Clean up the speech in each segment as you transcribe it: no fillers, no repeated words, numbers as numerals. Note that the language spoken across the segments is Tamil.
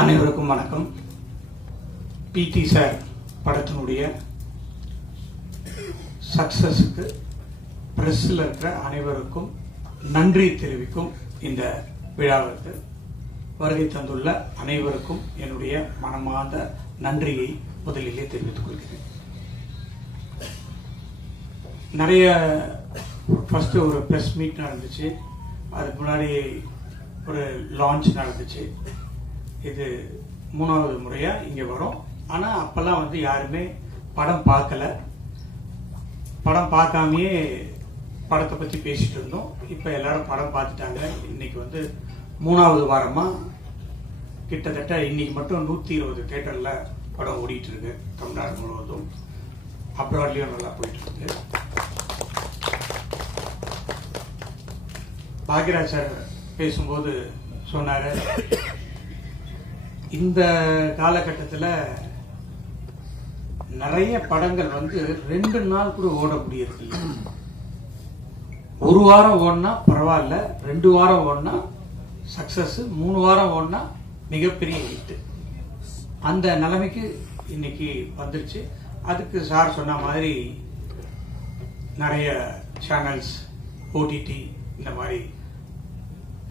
அனைவருக்கும் வணக்கம். பிடி சார் படத்தினுடைய சக்சஸுக்கு பிரஸ்ல இருக்கிற அனைவருக்கும் நன்றி தெரிவிக்கும் இந்த விழாவிற்கு வருகை தந்துள்ள அனைவருக்கும் என்னுடைய மனமார்ந்த நன்றியை முதலிலே தெரிவித்துக் கொள்கிறேன். நிறைய ஃபர்ஸ்ட் ஒரு பிரஸ் மீட் நடந்துச்சு, அதுக்கு முன்னாடி ஒரு லான்ச் நடந்துச்சு. இது 3வது முறையா இங்க வரும். ஆனா அப்பெல்லாம் வந்து யாருமே படம் பார்க்கல, படம் பார்க்காமயே படத்தை பத்தி பேசிட்டு இருந்தோம். இப்ப எல்லாரும் படம் பார்த்துட்டாங்க. இன்னைக்கு வந்து 3வது வாரமா கிட்டத்தட்ட இன்னைக்கு மட்டும் 120 தியேட்டர்ல படம் ஓடிட்டு இருக்கு தமிழ்நாடு முழுவதும். அப்ராட்லயும் நல்லா போயிட்டு இருக்கு. பாக்யராஜ் சார் பேசும்போது சொன்னாரு, இந்த காலகட்டத்தில் நிறைய படங்கள் வந்து 2 நாள் கூட ஓட முடியறது. ஒரு வாரம் ஓடினா பரவாயில்ல, 2 வாரம் ஓடினா சக்சஸ், 3 வாரம் ஓடினா மிகப்பெரிய ஹிட். அந்த நிலைமைக்கு இன்னைக்கு வந்துருச்சு. அதுக்கு சார் சொன்ன மாதிரி நிறைய சேனல்ஸ், ஓடிடி இந்த மாதிரி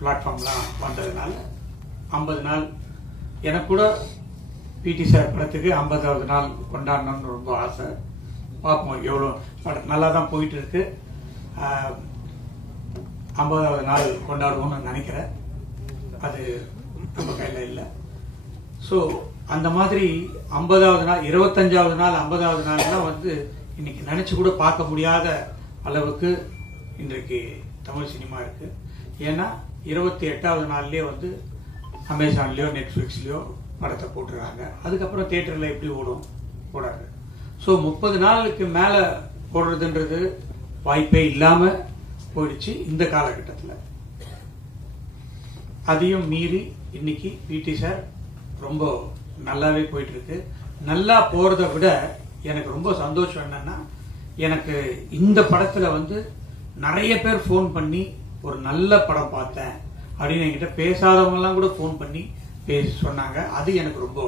பிளாட்ஃபார்ம்லாம் வந்ததுனால 50 நாள் எனக்கு கூட பிடி சார் படத்துக்கு 50வது நாள் கொண்டாடணும்னு ரொம்ப ஆசை. பார்ப்போம், எவ்வளோ படம் நல்லா தான் போயிட்டு இருக்கு. 50வது நாள் கொண்டாடுவோம்னு நினைக்கிறேன். அது நம்ம கையில் இல்லை. ஸோ அந்த மாதிரி 50வது நாள், 25வது நாள், 50வது நாள்லாம் வந்து இன்னைக்கு நினைச்சு கூட பார்க்க முடியாத அளவுக்கு இன்றைக்கு தமிழ் சினிமா இருக்கு. ஏன்னா 28வது நாள்லயே வந்து அமேசான்லயோ நெட்ஃபிளிக்ஸ்லயோ படத்தை போட்டுருக்காங்க. அதுக்கப்புறம் தியேட்டர்ல எப்படி ஓடும், ஓடாது. ஸோ 30 நாளுக்கு மேல போடுறதுன்றது வாய்ப்பே இல்லாம போயிடுச்சு இந்த காலகட்டத்தில். அதையும் மீறி இன்னைக்கு பிடி சார் ரொம்ப நல்லாவே போயிட்டு இருக்கு. நல்லா போறதை விட எனக்கு ரொம்ப சந்தோஷம் என்னன்னா, எனக்கு இந்த படத்துல வந்து நிறைய பேர் ஃபோன் பண்ணி ஒரு நல்ல படம் பார்த்தேன் அப்படின்னு என்கிட்ட பேசாதவங்க எல்லாம் கூட ஃபோன் பண்ணி பேசி சொன்னாங்க. அது எனக்கு ரொம்ப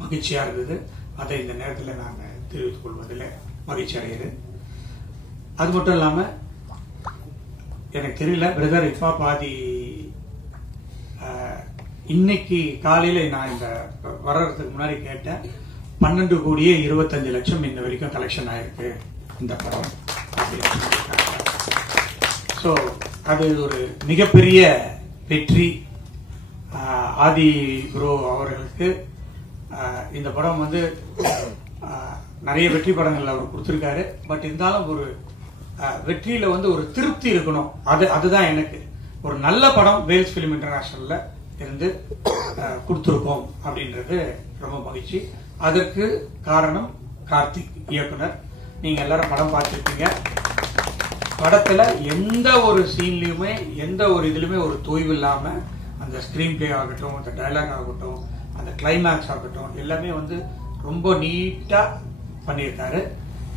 மகிழ்ச்சியா இருந்தது. அதை இந்த நேரத்தில் நான் தெரிவித்துக் கொள்வதில் மகிழ்ச்சி அடைகிறேன். அது மட்டும் இல்லாம எனக்கு தெரியல பிரதர், இப்ப பாதி இன்னைக்கு காலையில நான் இந்த வர்றதுக்கு முன்னாடி கேட்டேன், 12 கோடியே 25 லட்சம் இன்ன வரைக்கும் கலெக்ஷன் ஆயிருக்கு இந்த படம் அப்படின்னு. ஸோ அது ஒரு மிகப்பெரிய வெற்றி. ஆதி ப்ரோ அவர்களுக்கு இந்த படம் வந்து நிறைய வெற்றி படங்கள் அவர் கொடுத்திருக்காரு. பட் இருந்தாலும் ஒரு வெற்றியில வந்து ஒரு திருப்தி இருக்கணும். அதுதான் எனக்கு ஒரு நல்ல படம் வேல்ஸ் பிலிம் இன்டர்நேஷனல்ல இருந்து கொடுத்துருக்கோம் அப்படின்றது ரொம்ப மகிழ்ச்சி. அதற்கு காரணம் கார்த்திக் இயக்குனர். நீங்க எல்லாரும் படம் பார்த்துருப்பீங்க. படத்துல எந்த ஒரு சீன்லயுமே, எந்த ஒரு இதுலயுமே ஒரு தொய்வு இல்லாம அந்த ஸ்கிரீன் பிளே ஆகட்டும், அந்த டயலாக் ஆகட்டும், அந்த கிளைமேக்ஸ் ஆகட்டும், எல்லாமே வந்து ரொம்ப நீட்டா பண்ணியிருக்காரு.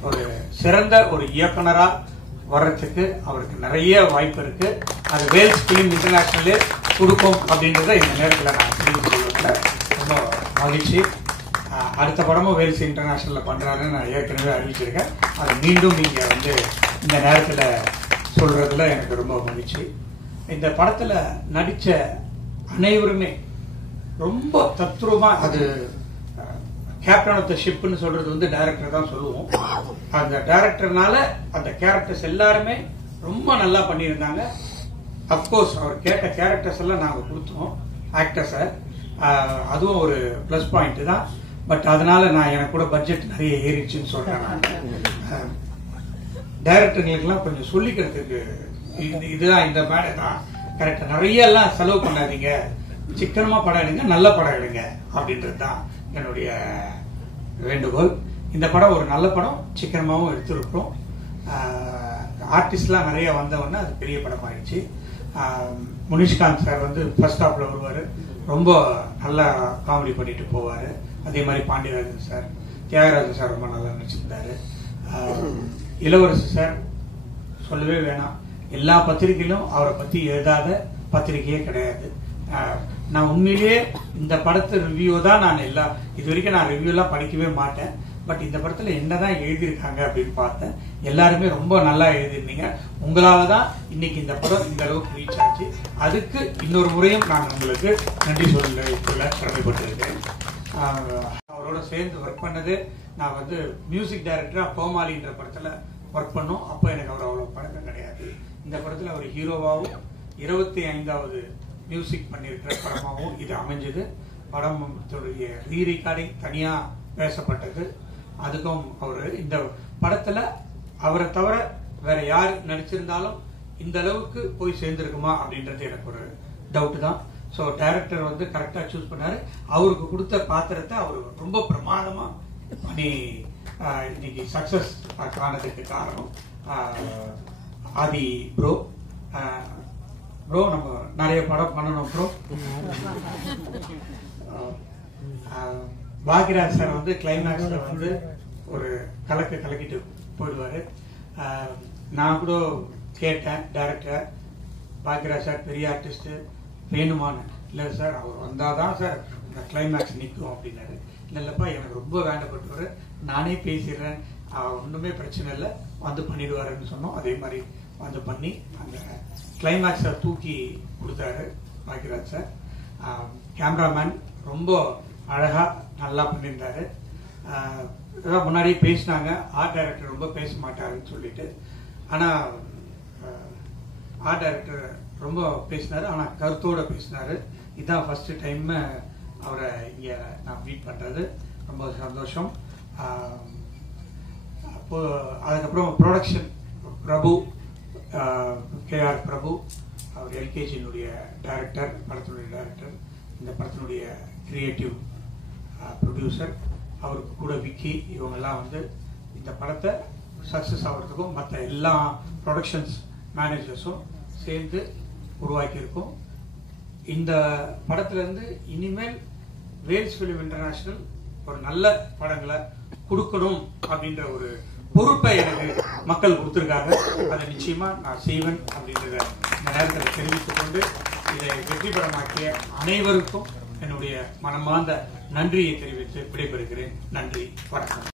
ஒரு சிறந்த ஒரு இயக்குனரா வர்றதுக்கு அவருக்கு நிறைய வாய்ப்பு இருக்கு. அது வேல்ஸ் பிலிம் இன்டர்நேஷனலே கொடுக்கும் அப்படின்றத இந்த நேரத்தில் நான் தெரிவித்துள்ள ரொம்ப மகிழ்ச்சி. அடுத்த படமும் வேல்ஸ் இன்டர்நேஷனல்ல பண்றாருன்னு நான் ஏற்கனவே அறிவிச்சிருக்கேன். அதை மீண்டும் நீங்க வந்து இந்த நேரத்தில் சொல்றதுல எனக்கு ரொம்ப மகிழ்ச்சி. இந்த படத்துல நடிச்ச அனைவருமே ரொம்ப தத்ரூபமா, அது கேப்டன் ஆஃப் த ஷிப்னு சொல்றது வந்து டைரக்டர் தான் சொல்லுவோம். அந்த டைரக்டர்னால அந்த கேரக்டர்ஸ் எல்லாருமே ரொம்ப நல்லா பண்ணியிருந்தாங்க. அப்கோர்ஸ் அவர் கேட்ட கேரக்டர்ஸ் எல்லாம் நாங்கள் கொடுத்தோம் ஆக்டர்ஸை. அதுவும் ஒரு பிளஸ் பாயிண்ட் தான். பட் அதனால நான் எனக்கு கூட பட்ஜெட் நிறைய ஏறிச்சுன்னு சொல்றேன். டைரக்டர்களுக்கெல்லாம் கொஞ்சம் சொல்லிக்கிறதுக்கு இதுதான், இந்த மேடை தான் கரெக்டா, நிறைய எல்லாம் செலவு பண்ணாதீங்க, சிக்கனமா படம் எடுங்க, நல்ல படம் எடுங்க அப்படின்றது தான் என்னுடைய வேண்டுகோள். இந்த படம் ஒரு நல்ல படம், சிக்கனமாவும் எடுத்துருக்கிறோம். ஆர்டிஸ்ட்லாம் நிறைய வந்தவொடனே அது பெரிய படம் ஆயிடுச்சு. முனிஷ்காந்த் சார் வந்து ஃபர்ஸ்ட் ஹாப்ல வருவாரு, ரொம்ப நல்லா காமெடி பண்ணிட்டு போவாரு. அதே மாதிரி பாண்டியராஜன் சார், தியாகராஜன் சார் ரொம்ப நல்லா நடிச்சிருந்தாரு. இளவரசி சார் சொல்லவே வேணாம். எல்லா பத்திரிகையிலும் அவரை பத்தி எழுதாத பத்திரிகையே கிடையாது. நான் உண்மையிலேயே இந்த படத்து ரிவ்யூ தான் நான் இது வரைக்கும் நான் ரிவ்யூ எல்லாம் படிக்கவே மாட்டேன். பட் இந்த படத்துல என்னதான் எழுதியிருக்காங்க அப்படின்னு பார்த்தேன். எல்லாருமே ரொம்ப நல்லா எழுதிருந்தீங்க. உங்களாலதான் இன்னைக்கு இந்த படம் இந்த அளவுக்கு ரீச் ஆச்சு. அதுக்கு இன்னொரு முறையும் நான் உங்களுக்கு நன்றி சொல்ல கடமைப்பட்டிருக்கேன். அவரோட சேர்ந்து ஒர்க் பண்ணது, நான் வந்து மியூசிக் டைரக்டரா கோமாளின்ற படத்துல ஒர்க் பண்ணோம். அப்போ எனக்கு அவர் அவ்வளவு பழக்கம் கிடையாது. இந்த படத்துல அவர் ஹீரோவாகவும் 25வது மியூசிக் பண்ணியிருக்கிற படமாகவும் இது அமைஞ்சது. படத்துடைய ரீரிகார்டிங் தனியா பேசப்பட்டது. அதுக்கும் அவரு இந்த படத்துல அவரை தவிர வேற யார் நடிச்சிருந்தாலும் இந்த அளவுக்கு போய் சேர்ந்திருக்குமா அப்படின்றது எனக்கு ஒரு டவுட் தான். ஸோ டைரக்டர் வந்து கரெக்டா சூஸ் பண்ணாரு. அவருக்கு கொடுத்த பாத்திரத்தை அவர் ரொம்ப பிரமாதமா பண்ணி இன்னைக்கு சக்சஸ் காணதுக்கு காரணம் ஆதி ப்ரோ. ப்ரோ நம்ம நிறைய படம் பண்ணணும் ப்ரோ. பாக்யராஜ் சார் வந்து கிளைமேக்ஸ்ல வந்து ஒரு கலக்கிட்டு போயிடுவாரு. நான் கூட கேட்டேன் டைரக்டர், பாக்யராஜ் சார் பெரிய ஆர்டிஸ்ட் வேணுமான்னு. இல்லை சார் அவர் வந்தாதான் சார் இந்த கிளைமேக்ஸ் நிற்கும் அப்படின்னாரு. இல்லைப்பா எனக்கு ரொம்ப வேண்டப்பட்டவர், நானே பேசிடுறேன், ஒன்றுமே பிரச்சனை இல்லை, வந்து பண்ணிடுவாருன்னு சொன்னோம். அதே மாதிரி வந்து பண்ணி அந்த கிளைமேக்ஸை தூக்கி கொடுத்தாரு பாக்யராஜ் சார். கேமராமேன் ரொம்ப அழகா நல்லா பண்ணியிருந்தாரு. முன்னாடியே பேசினாங்க ஆர்ட் டைரக்டர் ரொம்ப பேச மாட்டாருன்னு சொல்லிட்டு. ஆனா ஆர்ட் டைரக்டர் ரொம்ப பேசினாரு, ஆனா கருத்தோட பேசினாரு. இதுதான் ஃபர்ஸ்ட் டைம் அவரை இங்க நான் மீட் பண்றது, ரொம்ப சந்தோஷம். அப்போ அதுக்கப்புறம் ப்ரொடக்ஷன் பிரபு, KR பிரபு, அவர் எல்கேஜியினுடைய டைரக்டர், படத்தினுடைய டைரக்டர், இந்த படத்தினுடைய கிரியேட்டிவ் ப்ரொடியூசர், அவருக்கு கூட விக்கி, இவங்கெல்லாம் வந்து இந்த படத்தை சக்சஸ் ஆகிறதுக்கும் மற்ற எல்லா ப்ரொடக்ஷன்ஸ் மேனேஜர்ஸும் சேர்ந்து உருவாக்கியிருக்கோம். இந்த படத்துல இருந்து இனிமேல் வேல்ஸ் ஃபிலிம் இன்டர்நேஷனல் ஒரு நல்ல படங்களை கொடுக்கணும் அப்படின்ற ஒரு பொறுப்பை எனக்கு மக்கள் கொடுத்திருக்காங்க. அதை நிச்சயமா நான் செய்வேன் அப்படின்றத இந்த நேரத்தில் தெரிவித்துக் கொண்டு இதை வெற்றி படமாக்கிய அனைவருக்கும் என்னுடைய மனமார்ந்த நன்றியை தெரிவித்து விடைபெறுகிறேன். நன்றி, வணக்கம்.